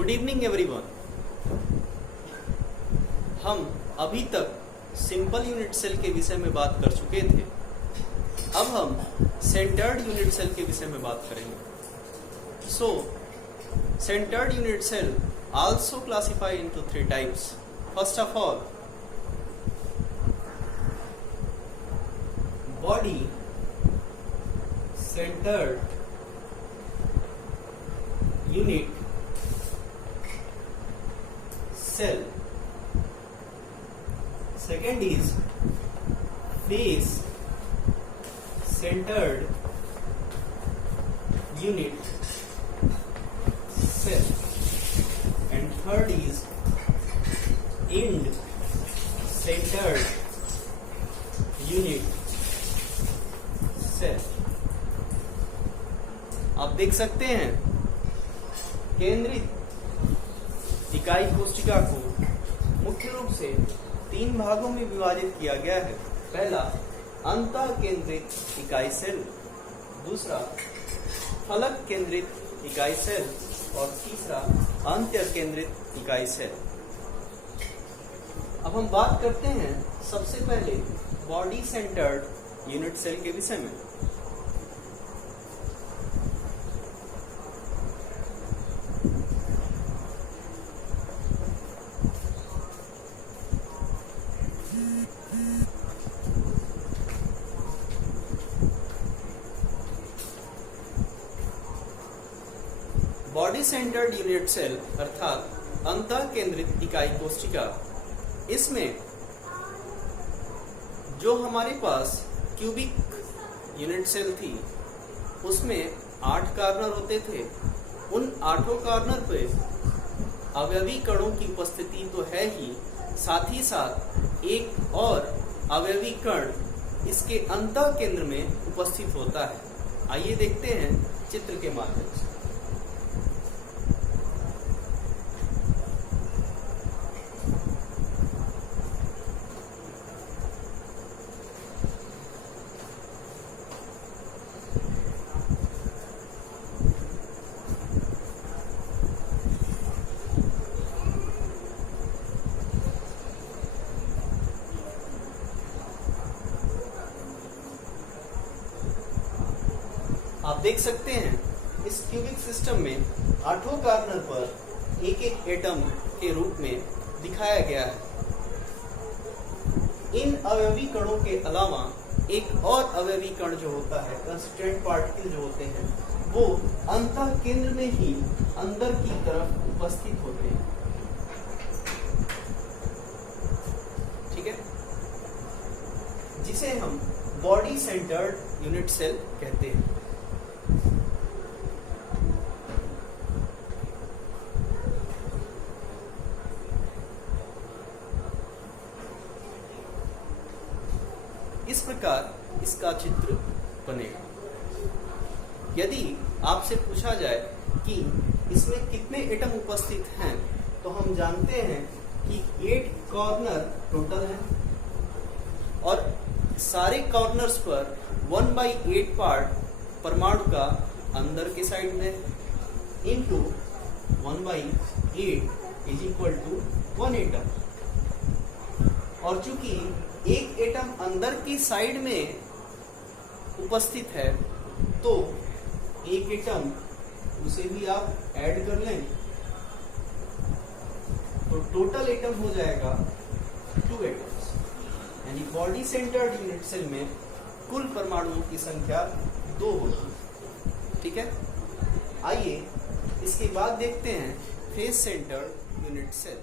Good evening everyone. हम अभी तक सिंपल यूनिट सेल के विषय में बात कर चुके थे। अब हम सेंटर्ड यूनिट सेल के विषय में बात करेंगे। So centred unit cell also classify into 3 types. First of all, body centred unit cell. Second is face centered unit cell, and third is end centered unit cell. आप देख सकते हैं केंद्रित इकाई कोशिका को मुख्य रूप से 3 भागों में विभाजित किया गया है। पहला अंतः केंद्रित इकाई सेल, दूसरा फलक केंद्रित इकाई सेल और तीसरा अंत्य केंद्रित इकाई सेल। अब हम बात करते हैं सबसे पहले बॉडी सेंटर्ड यूनिट सेल के विषय में। बॉडी सेंटर्ड यूनिट सेल अर्थात अंतः केंद्रित इकाई कोशिका, इसमें जो हमारे पास क्यूबिक यूनिट सेल थी उसमें 8 कॉर्नर होते थे। उन 8 कॉर्नर पे अवयवी कणों की उपस्थिति तो है ही, साथ ही साथ एक और अवयवी कण इसके अंतः केंद्र में उपस्थित होता है। आइए देखते हैं चित्र के माध्यम से। आप देख सकते हैं इस क्यूबिक सिस्टम में 8 कॉर्नर पर एक एक एटम के रूप में दिखाया गया है। इन अवयवी कणों के अलावा एक और अवयवी कण जो होता है, कंस्टिट्यूएंट पार्टिकल जो होते हैं, वो अंतः केंद्र में ही अंदर की तरफ उपस्थित होते हैं। ठीक है, जिसे हम बॉडी सेंटर्ड यूनिट सेल कहते हैं। इस प्रकार इसका चित्र बनेगा। यदि आपसे पूछा जाए कि इसमें कितने एटम उपस्थित हैं, तो हम जानते हैं कि 8 कॉर्नर टोटल हैं और सारे कॉर्नर्स पर 1/8 पार्ट परमाणु का अंदर के साइड में into 1/8 is equal to 1 atom. और चूंकि एक एटम अंदर की साइड में उपस्थित है तो एक एटम उसे भी आप ऐड कर लें तो टोटल एटम हो जाएगा 2 एटम्स। यानी बॉडी सेंटर्ड यूनिट सेल में कुल परमाणुओं की संख्या 2 होगी। ठीक है, आइए इसके बाद देखते हैं फेस सेंटर्ड यूनिट सेल।